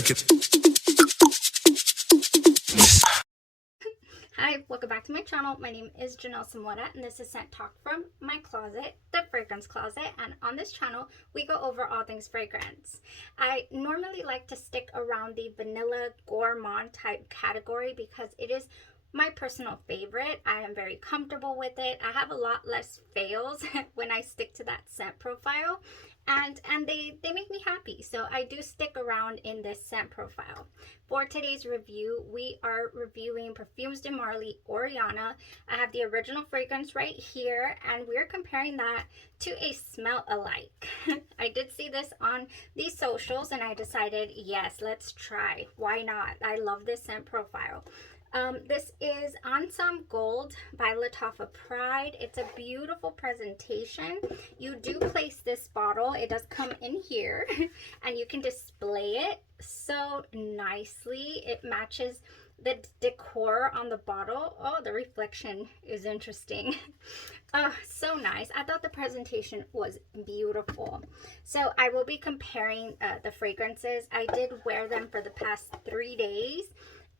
check it. Hi, welcome back to my channel. My name is Janelle Samora, and this is Scent Talk from my closet, the fragrance closet. And on this channel, we go over all things fragrance. I normally like to stick around the vanilla gourmand type category because it is my personal favorite. I am very comfortable with it. I have a lot less fails when I stick to that scent profile, and they make me happy. So I do stick around in this scent profile. For today's review, we are reviewing Parfums de Marly Oriana. I have the original fragrance right here, and we're comparing that to a smell alike. I did see this on the socials, and I decided, yes, let's try. Why not? I love this scent profile. This is Ansam Gold by LATAFFA Pride. It's a beautiful presentation. You do place this bottle. It does come in here, and you can display it so nicely. It matches the decor on the bottle. Oh, the reflection is interesting. Oh, so nice. I thought the presentation was beautiful. So I will be comparing the fragrances. I did wear them for the past 3 days,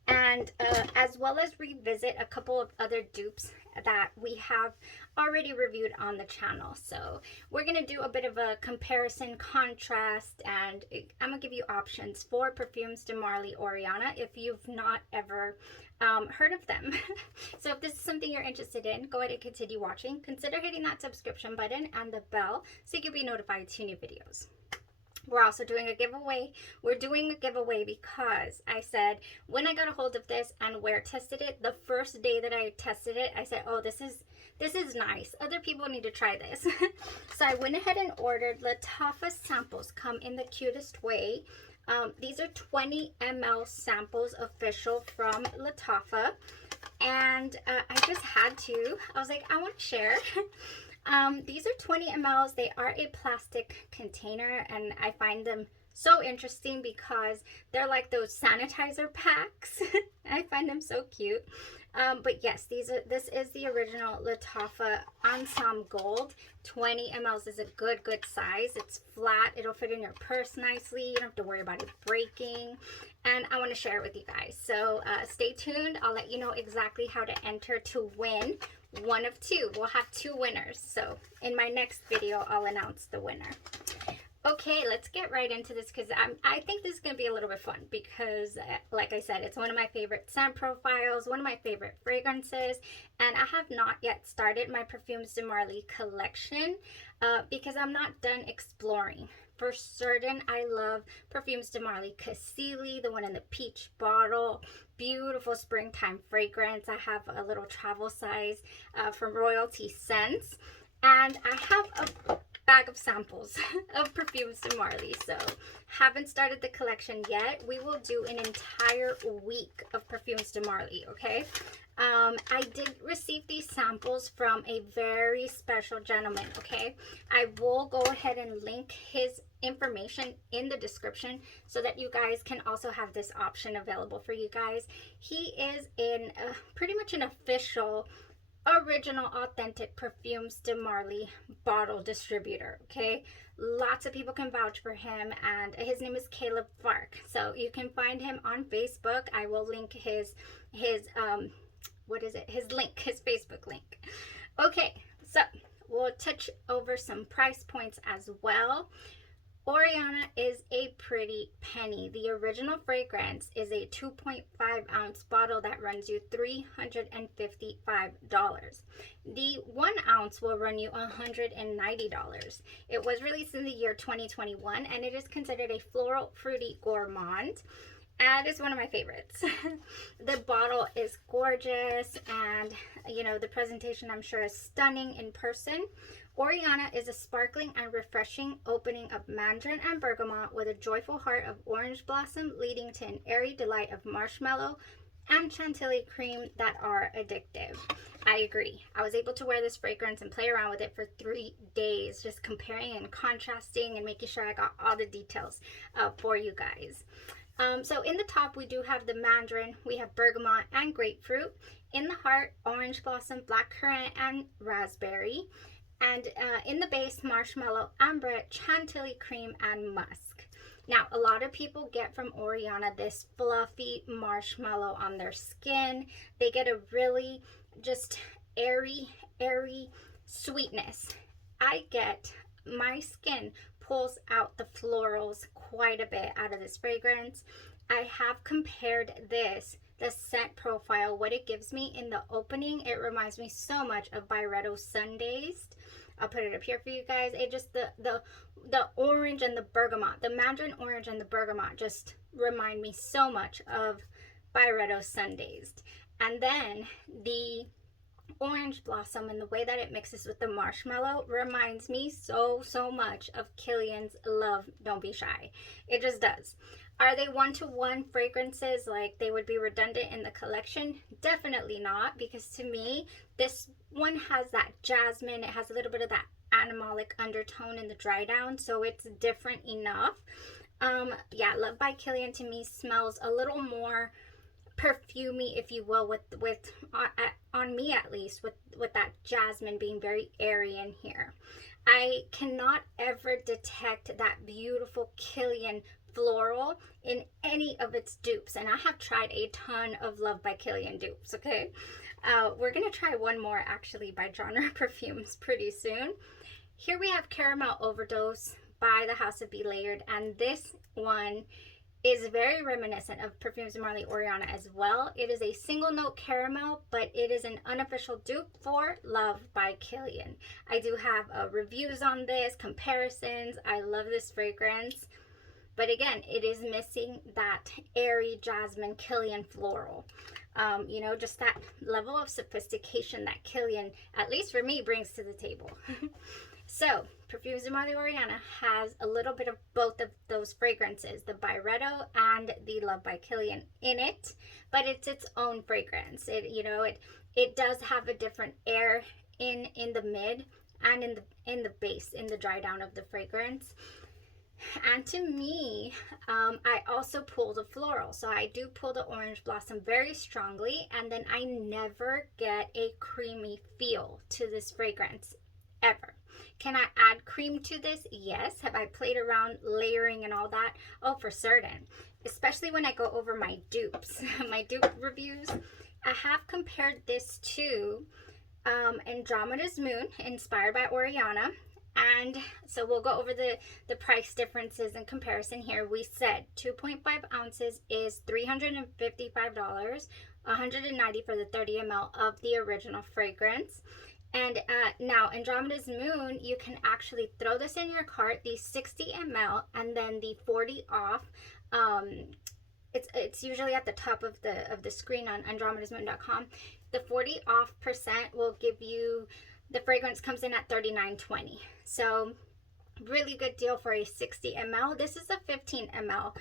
and as well as revisit a couple of other dupes that we have already reviewed on the channel. So we're going to do a bit of a comparison, contrast, and I'm going to give you options for Parfums de Marly Oriana if you've not ever heard of them. So if this is something you're interested in, go ahead and continue watching. Consider hitting that subscription button and the bell so you can be notified to new videos. We're also doing a giveaway. We're doing a giveaway because I said when I got a hold of this and wear tested it, the first day that I tested it, I said, oh, this is nice. Other people need to try this. So I went ahead and ordered LATAFFA samples. Come in the cutest way. These are 20 ml samples official from LATAFFA. And I just had to. I was like, I want to share. These are 20 mls. They are a plastic container, and I find them so interesting because they're like those sanitizer packs. I find them so cute. But yes, this is the original LATAFFA Ansam Gold. 20 mls is a good size. It's flat. It'll fit in your purse nicely. You don't have to worry about it breaking. And I want to share it with you guys. So stay tuned. I'll let you know exactly how to enter to win one of two. We'll have 2 winners. So in my next video, I'll announce the winner. Okay, let's get right into this because I think this is going to be a little bit fun because, like I said, it's one of my favorite scent profiles, one of my favorite fragrances, and I have not yet started my Parfums de Marly collection because I'm not done exploring. For certain, I love Parfums de Marly Cassili, the one in the peach bottle. Beautiful springtime fragrance. I have a little travel size from Royalty Scents. And I have a bag of samples of Parfums de Marly. So haven't started the collection yet. We will do an entire week of Parfums de Marly, okay? I did receive these samples from a very special gentleman, okay? I will go ahead and link his information in the description so that you guys can also have this option available for you guys. He is in pretty much an official original authentic Parfums de Marly bottle distributor, okay? Lots of people can vouch for him, and his name is Caleb Fark. So you can find him on Facebook. I will link his link, his Facebook link. Okay, so we'll touch over some price points as well. Oriana is a pretty penny. The original fragrance is a 2.5 ounce bottle that runs you $355. The 1 ounce will run you $190. It was released in the year 2021, and it is considered a floral fruity gourmand. And it's one of my favorites. The bottle is gorgeous, and you know, the presentation I'm sure is stunning in person. Oriana is a sparkling and refreshing opening of mandarin and bergamot with a joyful heart of orange blossom, leading to an airy delight of marshmallow and chantilly cream that are addictive. I agree. I was able to wear this fragrance and play around with it for 3 days, just comparing and contrasting and making sure I got all the details for you guys. So in the top, we do have the mandarin, we have bergamot and grapefruit. In the heart, orange blossom, blackcurrant, and raspberry. And in the base, marshmallow, ambre, chantilly cream, and musk. Now, a lot of people get from Oriana this fluffy marshmallow on their skin. They get a really just airy sweetness. I get, my skin pulls out the florals quite a bit out of this fragrance. I have compared this, the scent profile, what it gives me in the opening. It reminds me so much of Byredo Sun-Dazed. I'll put it up here for you guys. It just, the orange and the bergamot, the mandarin orange and the bergamot just remind me so much of Byredo Sun-Dazed. And then the orange blossom and the way that it mixes with the marshmallow reminds me so much of Kilian's Love Don't Be Shy. It just does. Are they one-to-one fragrances, like they would be redundant in the collection? Definitely not, because to me this one has that jasmine, it has a little bit of that animalic undertone in the dry down, so it's different enough. Yeah, Love by Kilian to me smells a little more perfumey, if you will, with on me at least, with that jasmine being very airy in here. I cannot ever detect that beautiful Kilian floral in any of its dupes, and I have tried a ton of Love by Kilian dupes. Okay, we're gonna try one more actually by Genre Perfumes pretty soon. Here we have Caramel Overdose by the House of Be Layered, and this one is very reminiscent of Parfums de Marly Oriana as well. It is a single note caramel, but it is an unofficial dupe for Love by Kilian. I do have reviews on this, comparisons. I love this fragrance, but again, it is missing that airy jasmine Kilian floral. You know, just that level of sophistication that Kilian, at least for me, brings to the table. So, Parfums de Marly Oriana has a little bit of both of those fragrances, the Byredo and the Love by Kilian in it, but it's its own fragrance. It, you know, it does have a different air in the mid and in the base, in the dry down of the fragrance. And to me, I also pull the floral. So I do pull the orange blossom very strongly, and then I never get a creamy feel to this fragrance, ever. Can I add cream to this? Yes. Have I played around layering and all that? Oh, for certain. Especially when I go over my dupes, my dupe reviews. I have compared this to Andromeda's Moon, inspired by Oriana. And so we'll go over the price differences in comparison here. We said 2.5 ounces is $355, $190 for the 30 ml of the original fragrance. And now Andromeda's Moon, you can actually throw this in your cart, the 60 ml, and then the 40 off. It's usually at the top of the screen on andromedasmoon.com. The 40 off % will give you, the fragrance comes in at $39.20. So really good deal for a 60 ml. This is a 15 ml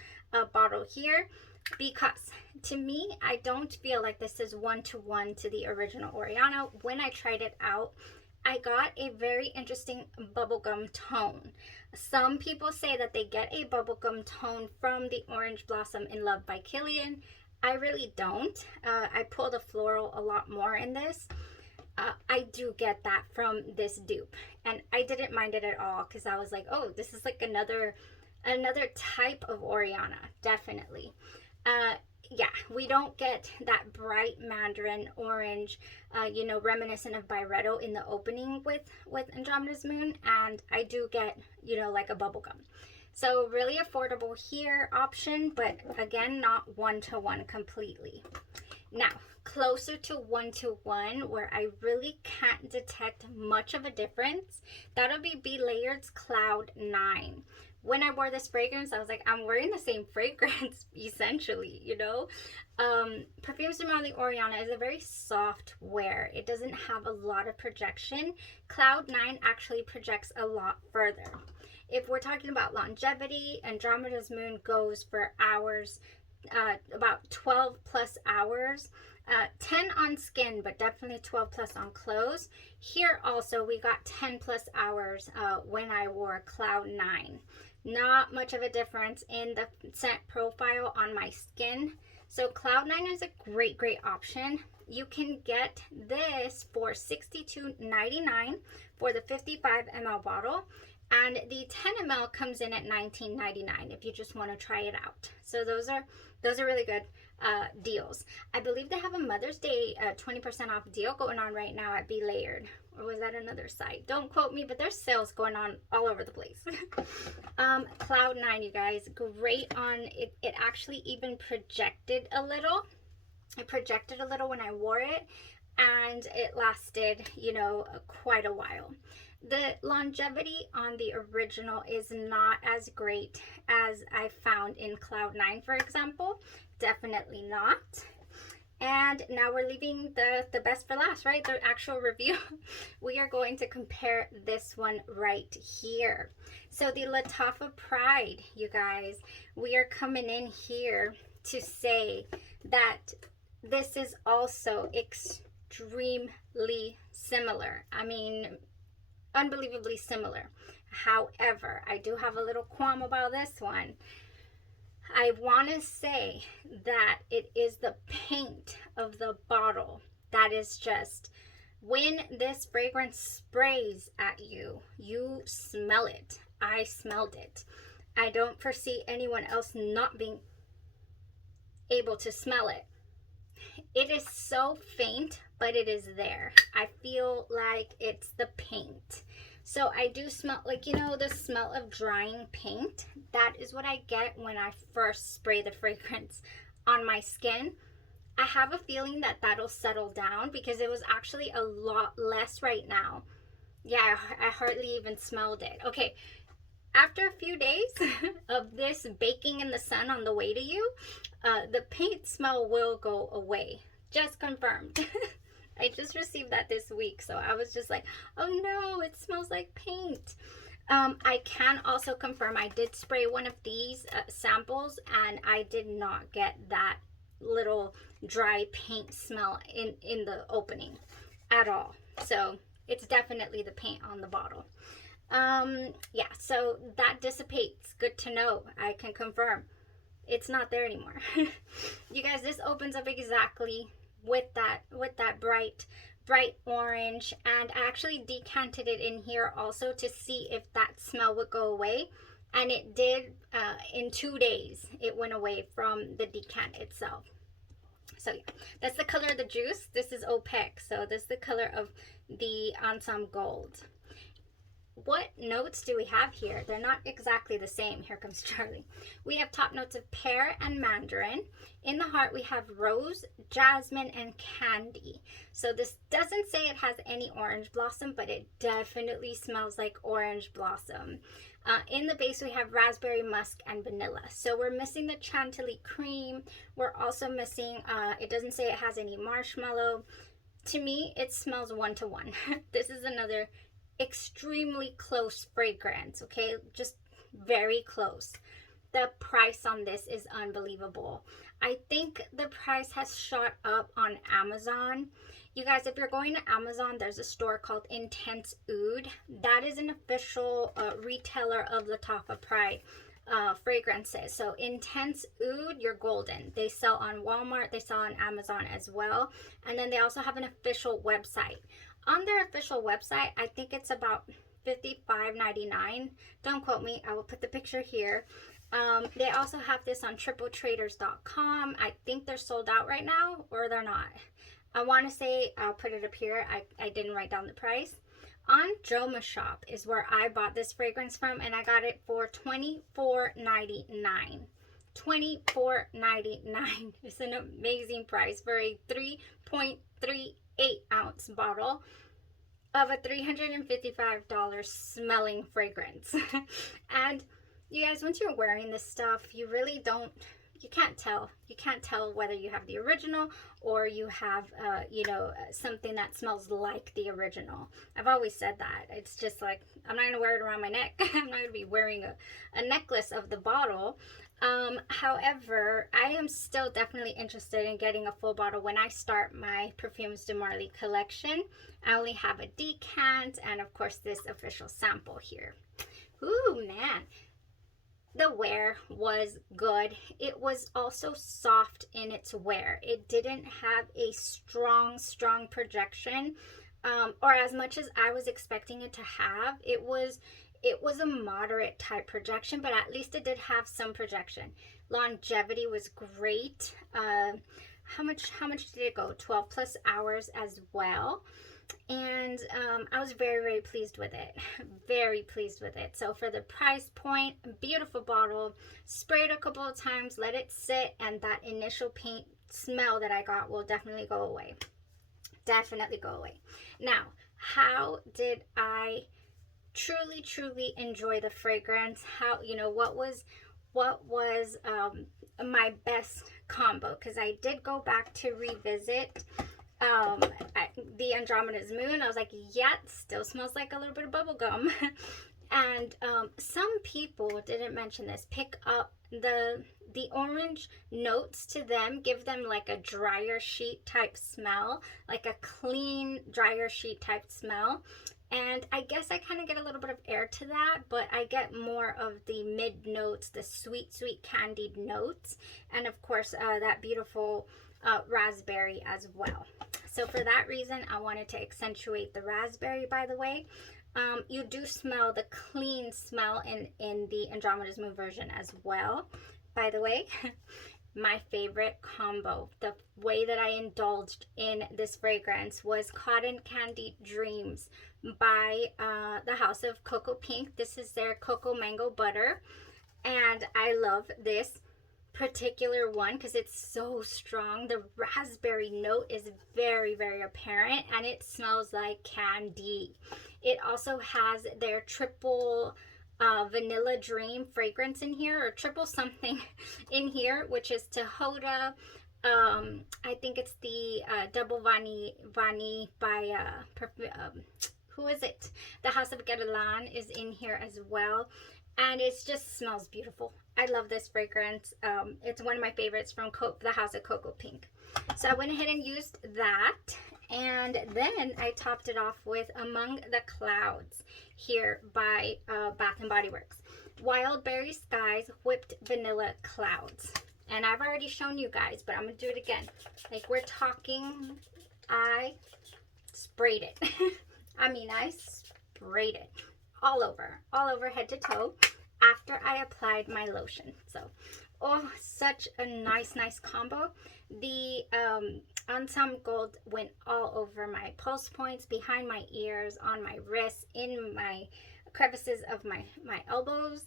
bottle here, because to me, I don't feel like this is one-to-one to the original Oriana. When I tried it out, I got a very interesting bubblegum tone. Some people say that they get a bubblegum tone from the orange blossom in Love by Kilian. I really don't. I pull the floral a lot more in this. I do get that from this dupe, and I didn't mind it at all, because I was like, oh, this is like another type of Oriana, definitely. Yeah, we don't get that bright mandarin orange, you know, reminiscent of Byredo in the opening with Andromeda's Moon, and I do get, you know, like a bubblegum. So really affordable here option, but again, not one-to-one completely. Now, closer to one-to-one, where I really can't detect much of a difference, that'll be Be Layed's Cloud 9. When I wore this fragrance, I was like, I'm wearing the same fragrance, essentially, you know? Parfums de Marly Oriana is a very soft wear. It doesn't have a lot of projection. Cloud 9 actually projects a lot further. If we're talking about longevity, Andromeda's Moon goes for hours, about 12 plus hours. 10 on skin, but definitely 12 plus on clothes. Here also, we got 10 plus hours when I wore Cloud 9. Not much of a difference in the scent profile on my skin. So Cloud 9 is a great option. You can get this for $62.99 for the 55 ml bottle. And the 10 ml comes in at $19.99 if you just want to try it out. So those are really good deals. I believe they have a Mother's Day 20% off deal going on right now at Be Layered. Or was that another site? Don't quote me, but there's sales going on all over the place. Cloud9, you guys, great on it. It actually even projected a little. It projected a little when I wore it, and it lasted, you know, quite a while. The longevity on the original is not as great as I found in Cloud9, for example. Definitely not. And now we're leaving the best for last, right? The actual review. We are going to compare this one right here. So the LATAFFA Pride, you guys, we are coming in here to say that this is also extremely similar. I mean, unbelievably similar. However, I do have a little qualm about this one. I want to say that it is the paint of the bottle that is just, when this fragrance sprays at you, you smell it. I smelled it. I don't foresee anyone else not being able to smell it. It is so faint, but it is there. I feel like it's the paint. So I do smell, like, you know, the smell of drying paint. That is what I get when I first spray the fragrance on my skin. I have a feeling that that'll settle down because it was actually a lot less right now. Yeah, I hardly even smelled it. Okay, after a few days of this baking in the sun on the way to you, the paint smell will go away. Just confirmed. I just received that this week, so I was just like, oh no, it smells like paint. I can also confirm I did spray one of these samples, and I did not get that little dry paint smell in the opening at all. So it's definitely the paint on the bottle. Yeah, so that dissipates. Good to know. I can confirm it's not there anymore. You guys, this opens up exactly with that bright orange, and I actually decanted it in here also to see if that smell would go away, and it did. In 2 days it went away from the decant itself. So yeah, that's the color of the juice. This is opaque, so this is the color of the Ensemble Gold. What notes do we have here? They're not exactly the same. Here comes Charlie. We have top notes of pear and mandarin. In the heart, we have rose, jasmine, and candy. So this doesn't say it has any orange blossom, but it definitely smells like orange blossom. In the base, we have raspberry, musk, and vanilla. So we're missing the chantilly cream. We're also missing, it doesn't say it has any marshmallow. To me, it smells 1-to-1. This is another extremely close fragrance, okay? Just very close. The price on this is unbelievable. I think the price has shot up on Amazon. You guys, if you're going to Amazon, there's a store called Intense Oud. That is an official retailer of LATAFFA Pride fragrances. So Intense Oud, you're golden. They sell on Walmart, they sell on Amazon as well, and then they also have an official website. On their official website, I think it's about $55.99. Don't quote me. I will put the picture here. They also have this on tripletraders.com. I think they're sold out right now, or they're not. I want to say, I'll put it up here. I didn't write down the price. On Jomashop is where I bought this fragrance from, and I got it for $24.99. $24.99. It's an amazing price for a 3.38-ounce bottle of a $355 smelling fragrance. And you guys, once you're wearing this stuff, you really don't, you can't tell whether you have the original or you have you know, something that smells like the original. I've always said that. It's just like, I'm not gonna wear it around my neck. I'm not gonna be wearing a necklace of the bottle. However, I am still definitely interested in getting a full bottle when I start my Parfums de Marly collection. I only have a decant and of course this official sample here. Ooh, man. The wear was good. It was also soft in its wear. It didn't have a strong projection, or as much as I was expecting it to have. It was It was a moderate type projection, but at least it did have some projection. Longevity was great. How much did it go? 12 plus hours as well. And I was very, very pleased with it. Very pleased with it. So for the price point, beautiful bottle. Sprayed a couple of times, let it sit, and that initial paint smell that I got will definitely go away. Definitely go away. Now, how did I truly enjoy the fragrance? How, you know, what was my best combo? Because I did go back to revisit the Andromeda's Moon. I was like, yeah, it still smells like a little bit of bubble gum. And some people didn't mention this, pick up the orange notes to them, give them like a dryer sheet type smell, like a clean dryer sheet type smell. And I guess I kind of get a little bit of air to that, but I get more of the mid notes, the sweet candied notes, and of course that beautiful raspberry as well. So for that reason, I wanted to accentuate the raspberry, by the way. You do smell the clean smell in the Andromeda's Moon version as well, by the way. My favorite combo, the way that I indulged in this fragrance, was Cotton Candy Dreams by the House of Cocoa Pink. This is their Cocoa Mango Butter, and I love this particular one because it's so strong. The raspberry note is very, very apparent, and it smells like candy. It also has their triple Vanilla Dream fragrance in here, or triple something in here, which is Tahoda. I think it's the double Vani by who is it? The House of Guerlain is in here as well, and it just smells beautiful. I love this fragrance. It's one of my favorites from the House of Cocoa Pink. So I went ahead and used that, and then I topped it off with Among the Clouds here by Bath and Body Works. Wild Berry Skies Whipped Vanilla Clouds. And I've already shown you guys, but I'm going to do it again. Like we're talking, I sprayed it. I mean, I sprayed it all over head to toe after I applied my lotion. So, oh, such a nice combo. The Ansam Gold went all over my pulse points, behind my ears, on my wrists, in my crevices of my elbows,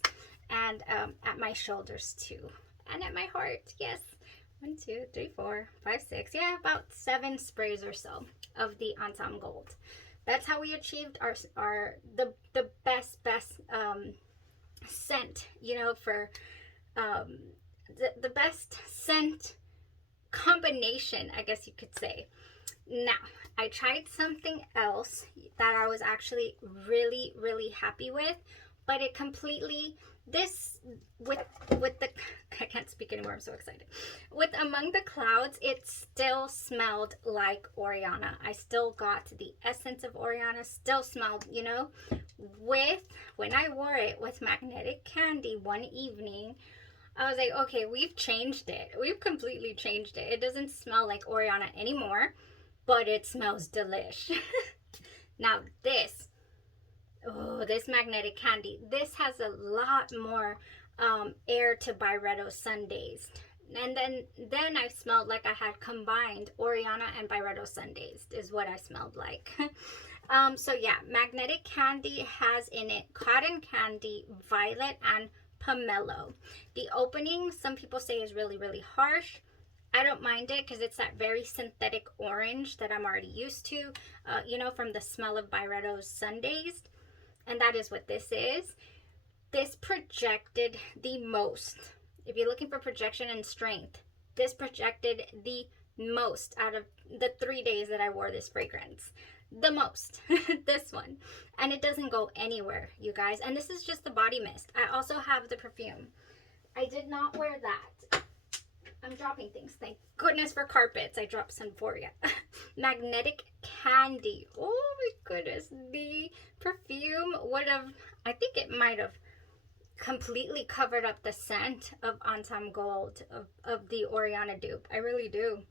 and at my shoulders too, and at my heart. Yes, 1, 2, 3, 4, 5, 6, yeah, about 7 sprays or so of the Ansam Gold. That's how we achieved the best scent, you know, for the best scent combination, I guess you could say. Now, I tried something else that I was actually really happy with, but it completely, with the, I can't speak anymore, I'm so excited. With Among the Clouds, it still smelled like Oriana. I still got the essence of Oriana, still smelled, you know, when I wore it with Magnetic Candy one evening, I was like, okay, we've changed it. We've completely changed it. It doesn't smell like Oriana anymore, but it smells delish. Now this, oh, this Magnetic Candy, this has a lot more air to Byredo Sundays. And then I smelled like I had combined Oriana and Byredo Sundays is what I smelled like. So yeah, Magnetic Candy has in it Cotton Candy, Violet, and Pomelo. The opening, some people say, is really harsh. I don't mind it because it's that very synthetic orange that I'm already used to, you know, from the smell of Byredo's Sundays. And that is what this is. This projected the most. If you're looking for projection and strength, this projected the most out of the 3 days that I wore this fragrance. The most. This one. And it doesn't go anywhere, you guys. And this is just the body mist. I also have the perfume. I did not wear that. I'm dropping things. Thank goodness for carpets. I dropped some for you. Magnetic Candy. Oh my goodness. The perfume would have, I think it might have completely covered up the scent of Ansam Gold, of the Oriana dupe. I really do.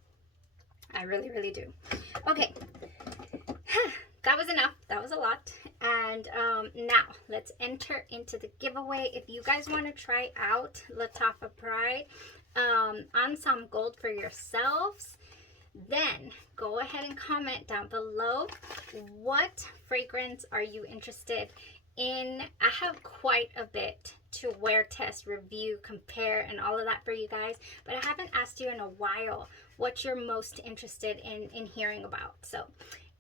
I really do. Okay. That was enough. That was a lot. And now let's enter into the giveaway. If you guys want to try out LATAFFA Pride Ensemble Gold for yourselves, then go ahead and comment down below what fragrance are you interested in. I have quite a bit to wear, test, review, compare, and all of that for you guys, but I haven't asked you in a while what you're most interested in hearing about. So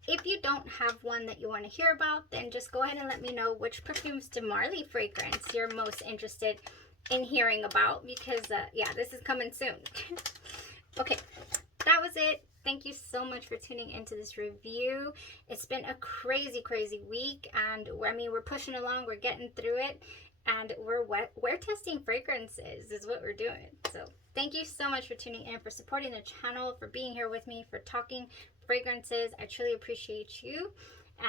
if you don't have one that you want to hear about, then just go ahead and let me know which Perfumes de Marly fragrance you're most interested in hearing about, because yeah, this is coming soon. Okay, that was it. Thank you so much for tuning into this review. It's been a crazy week, and I mean, we're pushing along, we're getting through it, and we're testing fragrances is what we're doing. So thank you so much for tuning in, for supporting the channel, for being here with me, for talking fragrances. I truly appreciate you,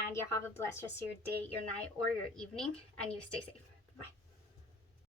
and you have a blessed rest of your day, your night, or your evening, and you stay safe.